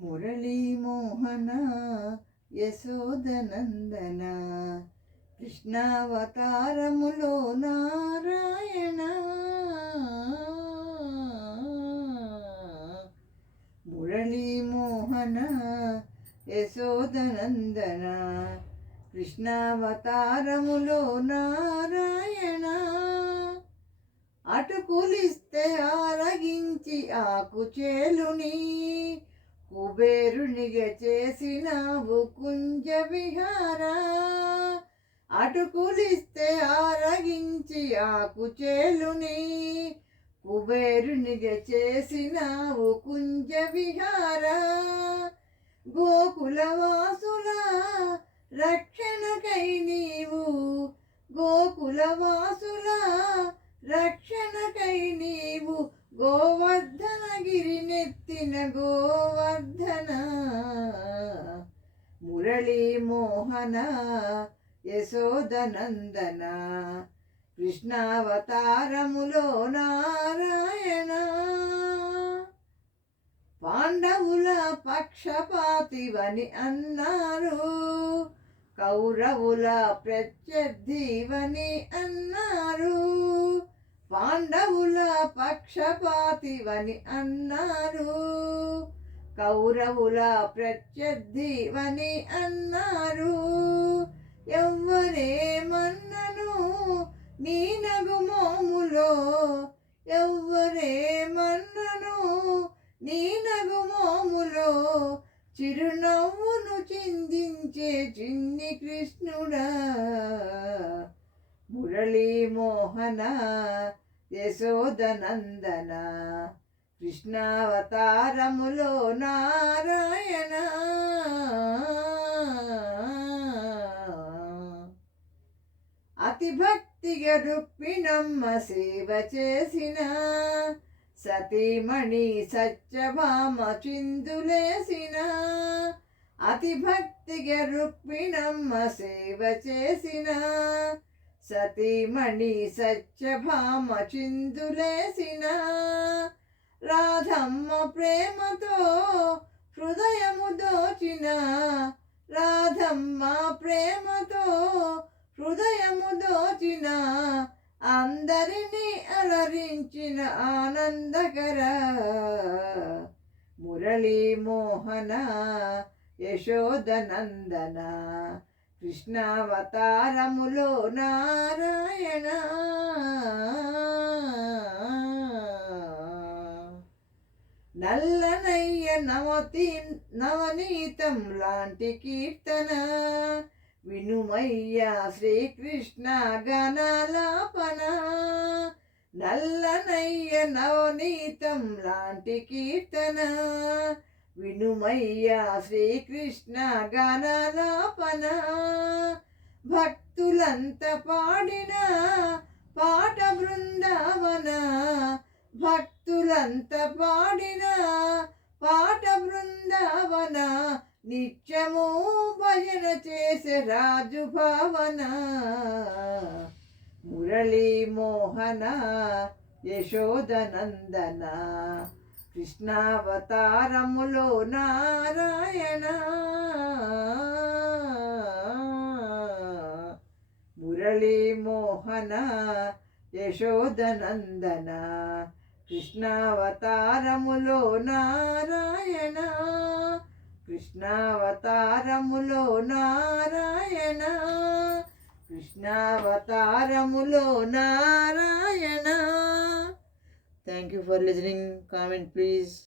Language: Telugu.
మురళీ మోహన యశోదనందన కృష్ణావతారములో నారాయణ. మురళీ మోహన యశోదనందన కృష్ణావతారములో నారాయణ. అటుకులిస్తే ఆరగించి ఆకుచేలుని కుబేరునిగా చేసినావు కుంజ విహార. అటుకులిస్తే ఆరగించి ఆకుచేలుని కుబేరునిగా చేసినావు కుంజ విహార. గోకులవాసుల రక్షణకై నీవు గోకులవాసుల రక్షణకై నీవు గోవర్ధనగిరినెత్తిన గోవర్ధన. మురళీ మోహన యశోదనందన కృష్ణావతారములో నారాయణ. పాండవుల పక్షపాతివని అన్నారు, కౌరవుల ప్రత్యర్థివని అన్నారు. పాండవుల పక్షపాతివని అన్నారు, కౌరవుల ప్రత్యర్థివని అన్నారు. ఎవ్వరేమన్నను నీ నగుమోములో ఎవ్వరేమన్నను నీ నగుమోములో చిరునవ్వును చిందించే చిన్ని కృష్ణుడా. మురళీ మోహన యశోదనందన కృష్ణావతారములో నారాయణ. అతి భక్తిగా రుక్మిణమ్మ సేవ చేసిన సతీమణి సత్యభామ చిందులేసిన. అతి భక్తిగా రుక్మిణమ్మ సేవ చేసిన సతీమణి సత్యభామ చిందులేసిన. రాధమ్మ ప్రేమతో హృదయము దోచిన రాధమ్మ ప్రేమతో హృదయము దోచిన. అందరినీ అలరించిన ఆనందకర మురళీ మోహన యశోదనందన కృష్ణావతారములో నారాయణ. నల్లనయ్య నవనీతం లాంటి కీర్తన వినుమయ్య శ్రీకృష్ణ గణాలాపన. నల్లనయ్య నవనీతం లాంటి కీర్తన వినుమయ్య శ్రీకృష్ణ గణాలాపన. భక్తులంత పాడిన పాట బృందావన భక్తులంత పాడిన పాట బృందావన. నిత్యము భజన చేసే రాజు భావన. మురళీ మోహన యశోదనందన కృష్ణావతారములో నారాయణ. మురళీ మోహన యశోదనందన కృష్ణావతారములో Narayana. కృష్ణావతారములో Narayana. కృష్ణావతారములో Narayana. Thank you for listening. Comment please.